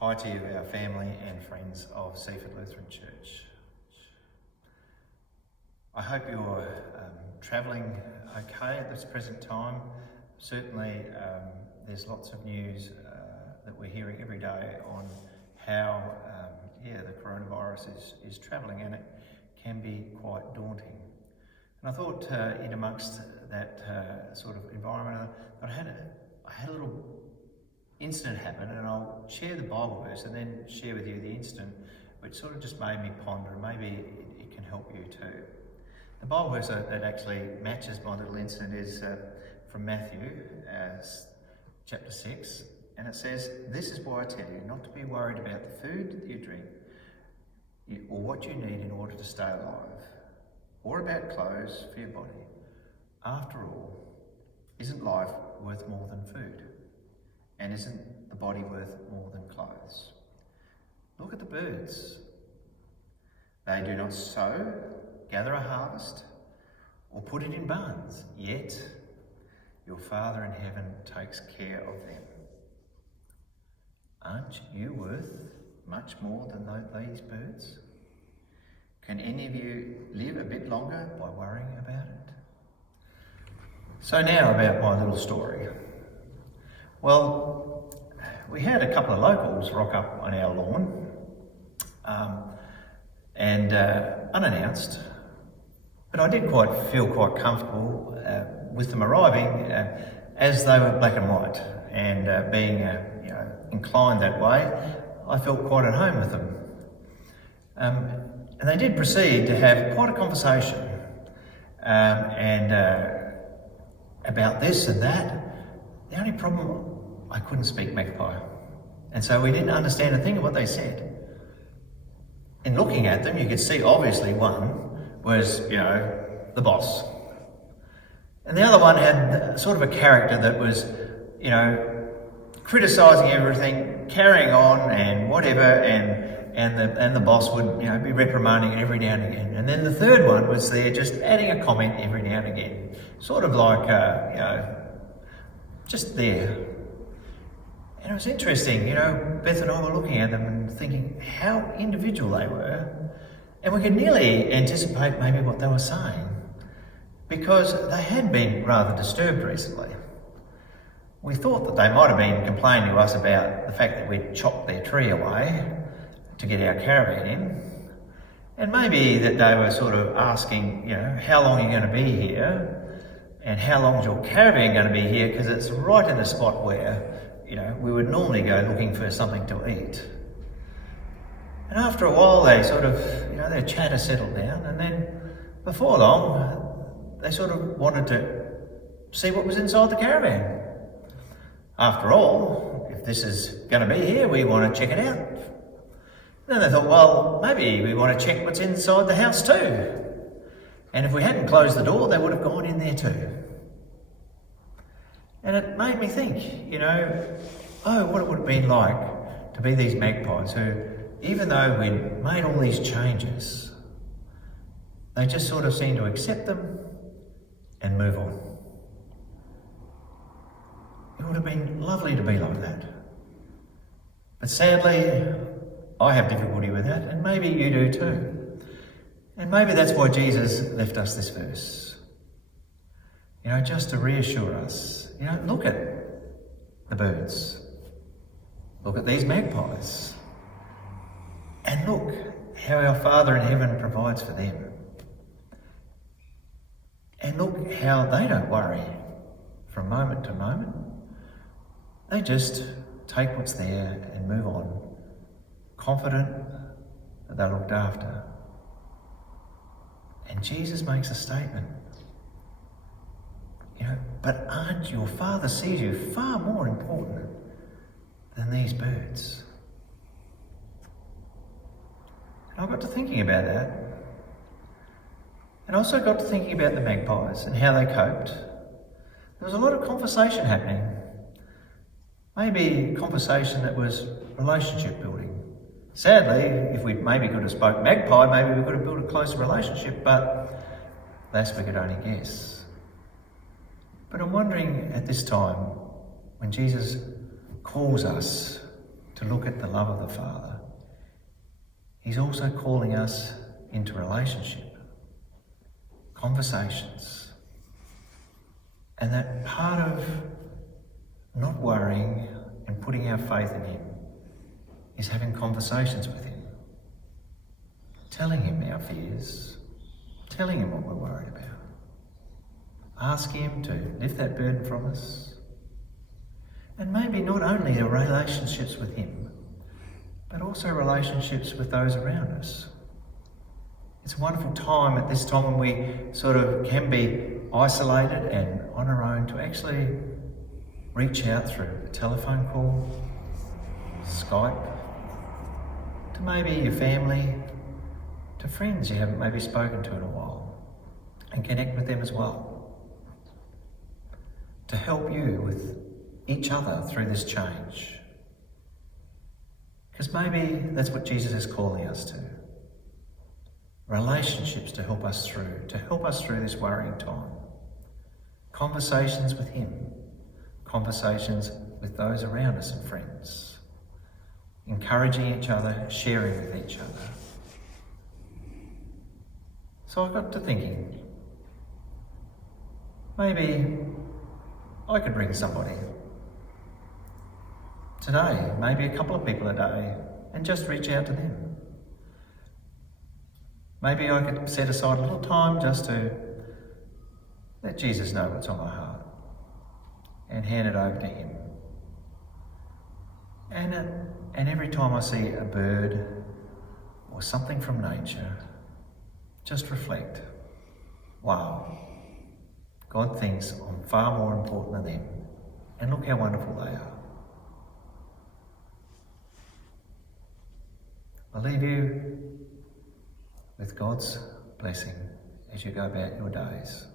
Hi to you, our family and friends of Seaford Lutheran Church. I hope you're travelling okay at this present time. Certainly there's lots of news that we're hearing every day on how the coronavirus is travelling, and it can be quite daunting. And I thought in amongst that sort of environment, I had a little incident happen, and I'll share the Bible verse and then share with you the incident, which sort of just made me ponder, and maybe it can help you too. The Bible verse that actually matches my little incident is from Matthew chapter 6, and it says, "This is why I tell you not to be worried about the food that you drink or what you need in order to stay alive, or about clothes for your body. After all, isn't life worth more than food? And isn't the body worth more than clothes? Look at the birds. They do not sow, gather a harvest, or put it in barns, yet your Father in heaven takes care of them. Aren't you worth much more than these birds? Can any of you live a bit longer by worrying about it?" So now about my little story. Well, we had a couple of locals rock up on our lawn and unannounced, but I did feel quite comfortable with them arriving as they were black and white, and being inclined that way, I felt quite at home with them. And they did proceed to have quite a conversation about this and that. The only problem, I couldn't speak magpie, and so we didn't understand a thing of what they said. In looking at them, you could see obviously one was, the boss, and the other one had sort of a character that was, criticising everything, carrying on and whatever, and the boss would, be reprimanding it every now and again. And then the third one was there, just adding a comment every now and again, sort of like, just there. And it was interesting, Beth and I were looking at them and thinking how individual they were, and we could nearly anticipate maybe what they were saying, because they had been rather disturbed recently. We thought that they might have been complaining to us about the fact that we'd chopped their tree away to get our caravan in, and maybe that they were sort of asking, how long are you going to be here, and how long is your caravan going to be here, because it's right in the spot where, we would normally go looking for something to eat. And after a while, they sort of, their chatter settled down, and then before long, they sort of wanted to see what was inside the caravan. After all, if this is going to be here, we want to check it out. Then they thought, well, maybe we want to check what's inside the house too. And if we hadn't closed the door, they would have gone in there too. And it made me think, what it would have been like to be these magpies who, even though we'd made all these changes, they just sort of seemed to accept them and move on. It would have been lovely to be like that. But sadly, I have difficulty with that, and maybe you do too. And maybe that's why Jesus left us this verse. Just to reassure us, look at the birds. Look at these magpies. And look how our Father in heaven provides for them. And look how they don't worry from moment to moment. They just take what's there and move on, confident that they're looked after. And Jesus makes a statement. But aren't your Father sees you far more important than these birds? And I got to thinking about that. And I also got to thinking about the magpies and how they coped. There was a lot of conversation happening. Maybe conversation that was relationship building. Sadly, if we maybe could have spoke magpie, maybe we could have built a closer relationship, but that's we could only guess. But I'm wondering at this time, when Jesus calls us to look at the love of the Father, he's also calling us into relationship, conversations. And that part of not worrying and putting our faith in him is having conversations with him, telling him our fears, telling him what we're worried about. Ask him to lift that burden from us. And maybe not only our relationships with him, but also relationships with those around us. It's a wonderful time at this time when we sort of can be isolated and on our own to actually reach out through a telephone call, Skype, to maybe your family, to friends you haven't maybe spoken to in a while, and connect with them as well. To help you with each other through this change. Because maybe that's what Jesus is calling us to. Relationships to help us through this worrying time. Conversations with him, conversations with those around us and friends. Encouraging each other, sharing with each other. So I got to thinking, maybe I could ring somebody today, maybe a couple of people a day, and just reach out to them. Maybe I could set aside a little time just to let Jesus know what's on my heart and hand it over to him. And every time I see a bird or something from nature, just reflect, wow, God thinks I'm far more important than them, and look how wonderful they are. I leave you with God's blessing as you go about your days.